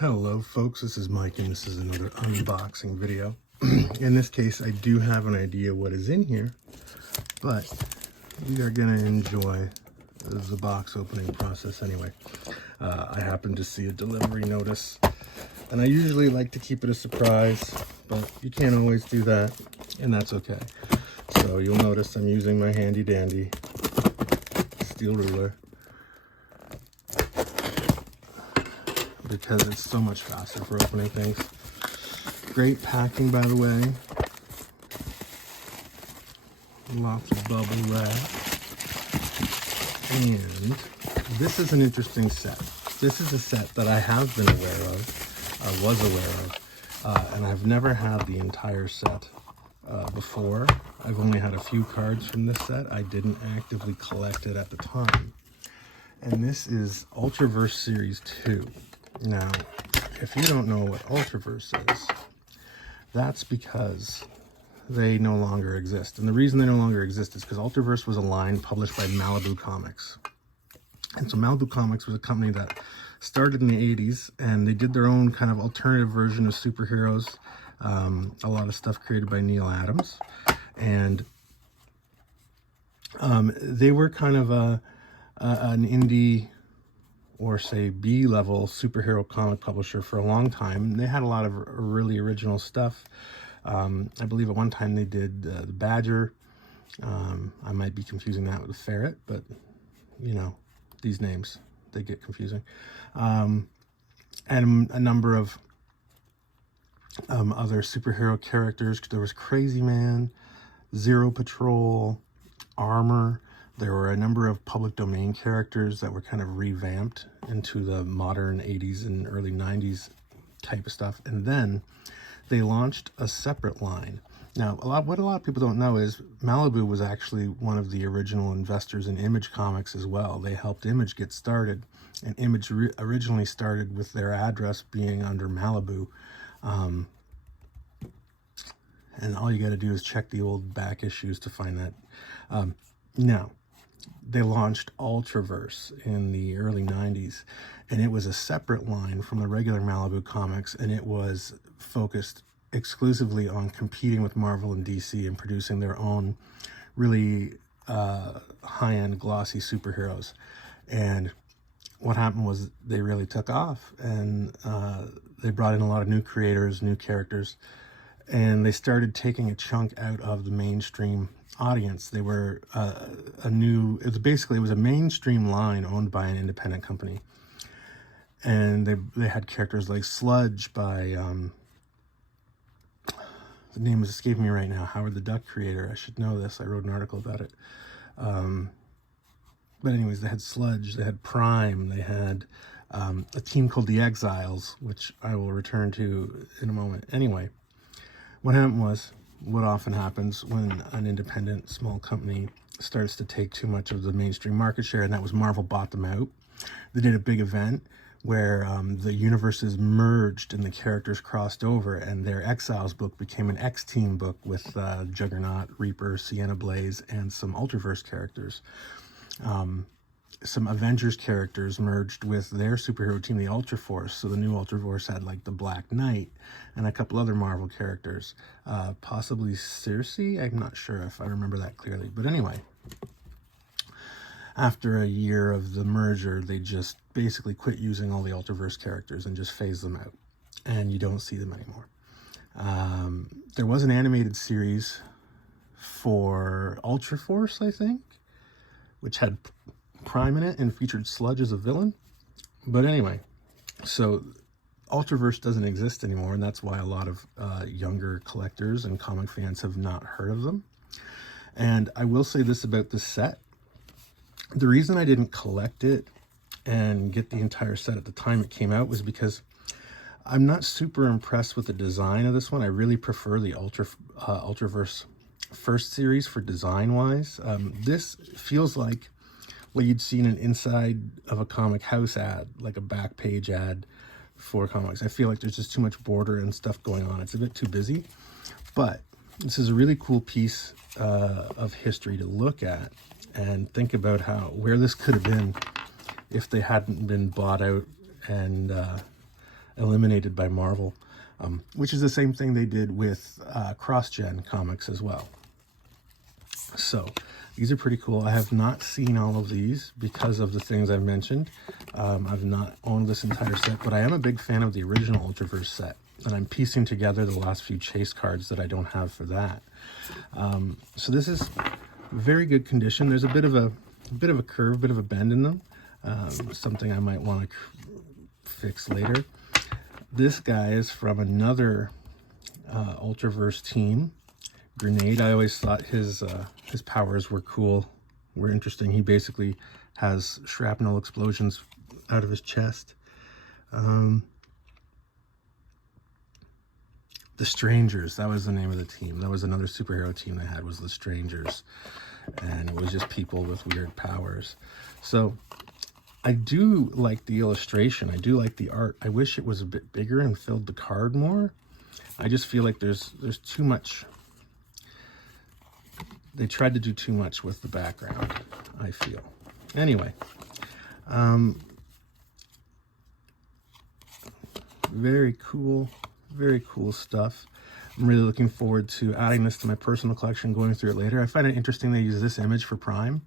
Hello folks, this is Mike and this is another unboxing video. In this case, I do have an idea what is in here, but we are going to enjoy the box opening process anyway. I happened to see a delivery notice, and I usually like to keep it a surprise, but you can't always do that, and that's okay. So you'll notice I'm using my handy dandy steel ruler, because it's so much faster for opening things. Great packing, by the way. Lots of bubble wrap. And this is an interesting set. This is a set that I have been aware of, or was aware of, and I've never had the entire set before. I've only had a few cards from this set. I didn't actively collect it at the time. And this is Ultraverse Series 2. Now, if you don't know what Ultraverse is, that's because they no longer exist. And the reason they no longer exist is because Ultraverse was a line published by Malibu Comics. And so Malibu Comics was a company that started in the 80s, and they did their own kind of alternative version of superheroes. A lot of stuff created by Neil Adams. And they were kind of an indie, or say B-level superhero comic publisher for a long time. They had a lot of really original stuff. I believe at one time they did the Badger. I might be confusing that with the Ferret, but you know, these names, they get confusing. And a number of other superhero characters. There was Crazy Man, Zero Patrol, Armor. There were a number of public domain characters that were kind of revamped into the modern 80s and early 90s type of stuff. And then they launched a separate line. Now, what a lot of people don't know is Malibu was actually one of the original investors in Image Comics as well. They helped Image get started, and Image originally started with their address being under Malibu. And all you got to do is check the old back issues to find that. Now, they launched Ultraverse in the early 90s, and it was a separate line from the regular Malibu Comics, and it was focused exclusively on competing with Marvel and DC and producing their own really high-end glossy superheroes. And what happened was they really took off, and they brought in a lot of new creators, new characters, and they started taking a chunk out of the mainstream audience. They were it was a mainstream line owned by an independent company, and they had characters like Sludge by the name is escaping me right now, Howard the Duck creator. I should know this, I wrote an article about it. But anyways, they had Sludge, they had Prime, they had a team called the Exiles, which I will return to in a moment. Anyway, what happened was, what often happens when an independent small company starts to take too much of the mainstream market share, and that was Marvel bought them out. They did a big event where the universes merged and the characters crossed over, and their Exiles book became an X-Team book with Juggernaut, Reaper, Sienna Blaze, and some Ultraverse characters. Some Avengers characters merged with their superhero team, the Ultraforce. So the new Ultraforce had like the Black Knight and a couple other Marvel characters, possibly Circe. I'm not sure if I remember that clearly, but anyway, after a year of the merger, they just basically quit using all the Ultraverse characters and just phased them out, and you don't see them anymore. There was an animated series for Ultraforce, I think, which had Prime in it and featured Sludge as a villain. But anyway, so Ultraverse doesn't exist anymore, and that's why a lot of younger collectors and comic fans have not heard of them. And I will say this about this set. The reason I didn't collect it and get the entire set at the time it came out was because I'm not super impressed with the design of this one. I really prefer the Ultraverse first series for design-wise. This feels like what you'd see in an inside of a comic house ad, like a back page ad for comics. I feel like there's just too much border and stuff going on. It's a bit too busy, but this is a really cool piece of history to look at and think about where this could have been if they hadn't been bought out and eliminated by Marvel, which is the same thing they did with cross-gen comics as well. So these are pretty cool. I have not seen all of these because of the things I've mentioned. I've not owned this entire set, but I am a big fan of the original Ultraverse set, and I'm piecing together the last few chase cards that I don't have for that. So this is very good condition. There's a bit of a curve, bit of a bend in them. Something I might want to fix later. This guy is from another Ultraverse team, Grenade. I always thought his powers were cool, were interesting. He basically has shrapnel explosions out of his chest. The Strangers, that was the name of the team. That was another superhero team they had, was the Strangers. And it was just people with weird powers. So I do like the illustration. I do like the art. I wish it was a bit bigger and filled the card more. I just feel like there's too much. They tried to do too much with the background, I feel. Anyway, very cool stuff. I'm really looking forward to adding this to my personal collection, going through it later. I find it interesting they use this image for Prime.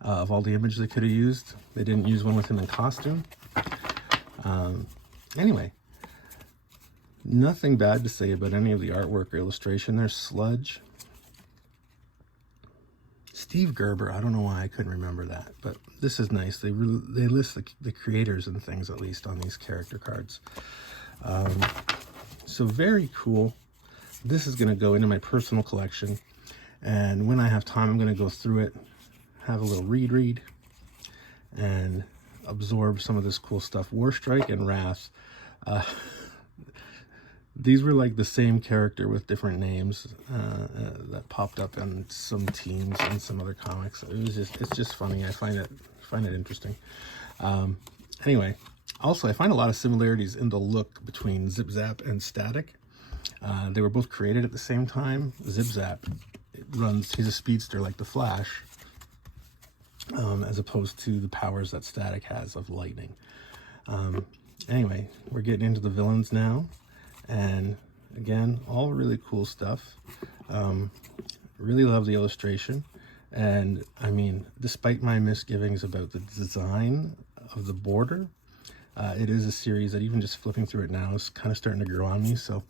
Of all the images they could have used, they didn't use one with him in costume. Anyway, nothing bad to say about any of the artwork or illustration. There's Sludge. Steve Gerber, I don't know why I couldn't remember that, but this is nice. They list the creators and things, at least, on these character cards. So very cool. This is going to go into my personal collection, and when I have time, I'm going to go through it, have a little read, and absorb some of this cool stuff. Warstrike and Wrath. These were like the same character with different names that popped up in some teams and some other comics. It's just funny. I find it interesting. Anyway, also I find a lot of similarities in the look between Zip Zap and Static. They were both created at the same time. Zip Zap, he's a speedster like the Flash, as opposed to the powers that Static has of lightning. Anyway, we're getting into the villains now. And again, all really cool stuff. Really love the illustration. And I mean, despite my misgivings about the design of the border, it is a series that even just flipping through it now is kind of starting to grow on me. So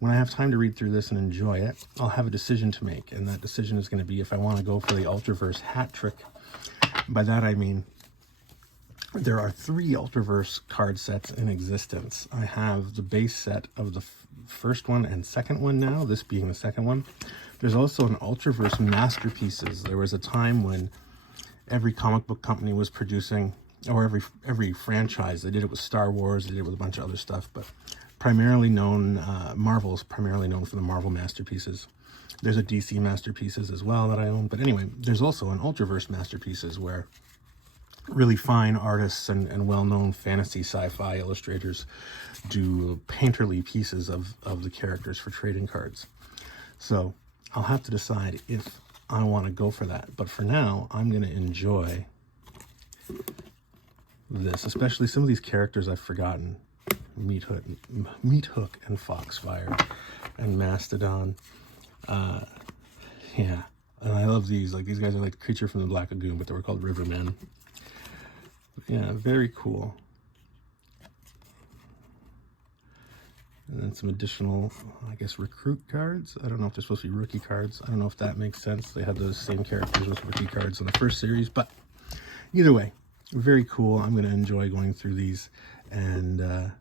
when I have time to read through this and enjoy it, I'll have a decision to make. And that decision is going to be if I want to go for the Ultraverse hat trick. By that I mean, there are 3 Ultraverse card sets in existence. I have the base set of the first one and second one now, this being the second one. There's also an Ultraverse Masterpieces. There was a time when every comic book company was producing, or every franchise, they did it with Star Wars, they did it with a bunch of other stuff, but primarily known, Marvel's primarily known for the Marvel Masterpieces. There's a DC Masterpieces as well that I own, but anyway, there's also an Ultraverse Masterpieces where really fine artists and well-known fantasy sci-fi illustrators do painterly pieces of the characters for trading cards. So I'll have to decide if I want to go for that. But for now, I'm going to enjoy this, especially some of these characters I've forgotten. Meat Hook and Foxfire and Mastodon. Yeah, and I love these. Like, these guys are like Creature from the Black Lagoon, but they were called Rivermen. Yeah, very cool. And then some additional, I guess, recruit cards. I don't know if they're supposed to be rookie cards. I don't know if that makes sense. They had those same characters with rookie cards in the first series, but either way, very cool. I'm going to enjoy going through these, and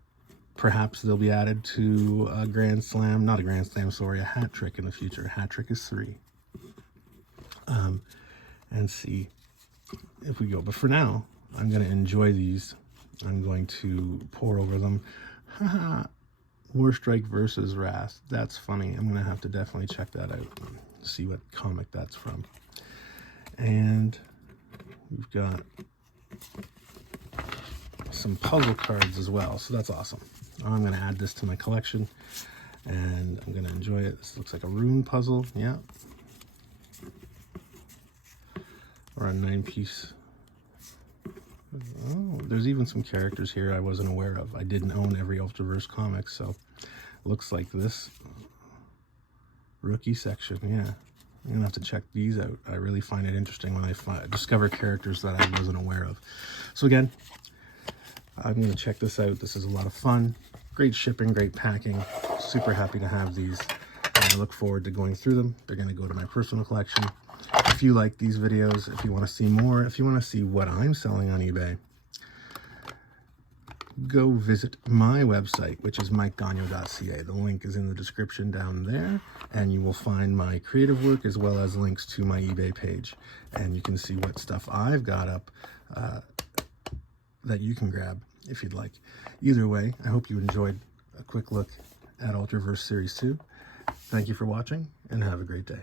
perhaps they'll be added to a Grand Slam, not a Grand Slam, sorry, a hat trick in the future. Hat trick is 3. And see if we go. But for now, I'm going to enjoy these. I'm going to pour over them. Haha. Warstrike versus Wrath. That's funny. I'm going to have to definitely check that out. See what comic that's from. And we've got some puzzle cards as well. So that's awesome. I'm going to add this to my collection. And I'm going to enjoy it. This looks like a rune puzzle. Yeah. Or a 9-piece Oh, there's even some characters here I wasn't aware of. I didn't own every Ultraverse comic, so looks like this rookie section. Yeah, I'm gonna have to check these out. I really find it interesting when I discover characters that I wasn't aware of. So again, I'm gonna check this out. This is a lot of fun. Great shipping, great packing. Super happy to have these. And I look forward to going through them. They're gonna go to my personal collection. If you like these videos, if you want to see more, if you want to see what I'm selling on eBay, go visit my website, which is mikegagno.ca. The link is in the description down there, and you will find my creative work as well as links to my eBay page. And you can see what stuff I've got up that you can grab if you'd like. Either way, I hope you enjoyed a quick look at Ultraverse Series 2. Thank you for watching, and have a great day.